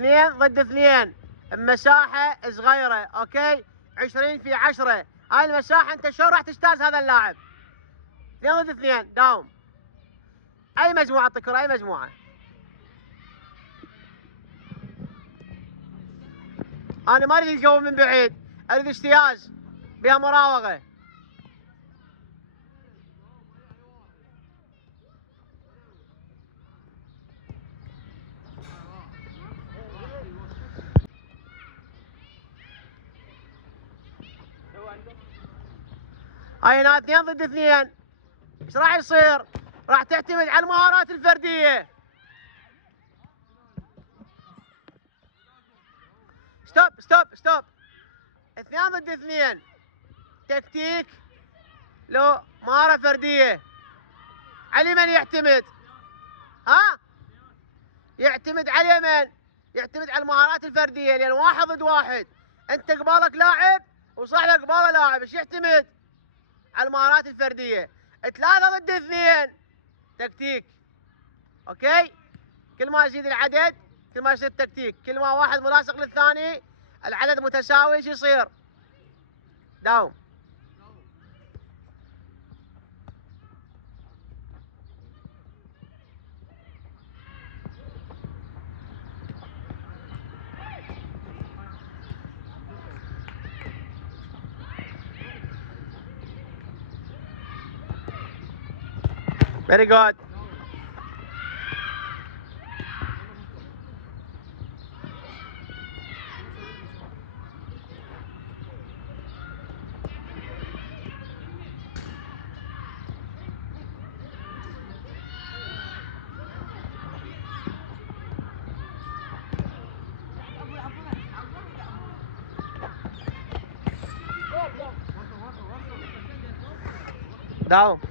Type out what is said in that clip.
2 ضد 2 بمساحة صغيرة، اوكي؟ 20 في 10، هاي المساحة انت شلون راح تجتاز هذا اللاعب؟ 2 ضد 2 داوم. اي مجموعة تكره، اي مجموعة. انا ما اريد الجو من بعيد، اريد اجتياز بها مراوغة. هاي هنا 2 ضد 2، ايش راح يصير؟ راح تعتمد على المهارات الفردية. ستوب ستوب ستوب. 2 ضد 2، تكتيك لو مهارة فردية. على من يعتمد؟ ها؟ يعتمد على من؟ يعتمد على المهارات الفردية، لأن 1 ضد 1، أنت قبالك لاعب وصاحبك قباله لاعب، ايش يعتمد؟ على المهارات الفردية. 3 ضد 2 تكتيك، اوكي؟ كل ما يزيد العدد كل ما يصير التكتيك، كل ما واحد ملاصق للثاني العدد متساوي، ايش يصير؟ داوم. Very good. Down.